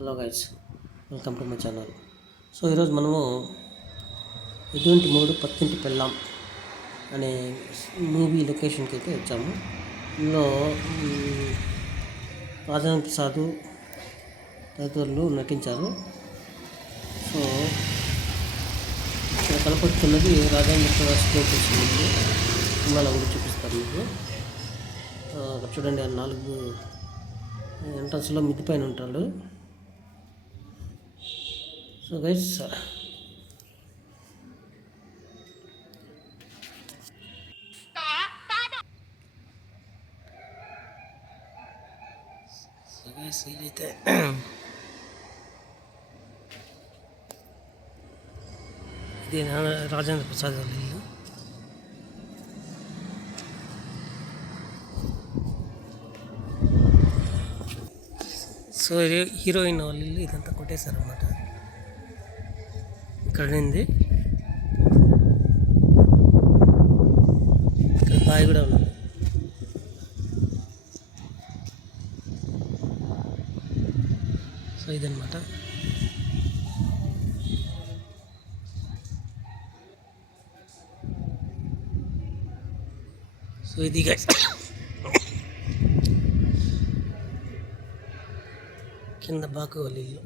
Hello guys, welcome to my channel. So ఈరోజు మనము ఎటువంటి మూడు పక్కింటి పెళ్ళాం అనే మూవీ లొకేషన్కి అయితే వచ్చాము. ఇందులో రాజేంద్ర ప్రసాద్ తదితరులు నటించారు. సో ఇక్కడ కనపడుతున్నది రాజేంద్ర ప్రసాద్ స్టేట్ వచ్చింది. సినిమాలో కూడా చూపిస్తారు మీకు. అక్కడ చూడండి, ఆ 4 ఎంట్రన్స్లో మిద్ది పైన ఉంటాడు. సో గైస్, వీలైతే ఇది రాజేంద్ర ప్రసాద్ వాళ్ళ ఇల్లు. సో హీరోయిన్ వాళ్ళ ఇల్లు ఇదంతా కొట్టేశారన్నమాట. ఇక్కడ ఉంది, ఇక్కడ బాయ్ కూడా ఉన్నది. సో ఇదన్నమాట. సో ఇది గైస్ కింద బాకు వాళ్ళ ఇల్లు.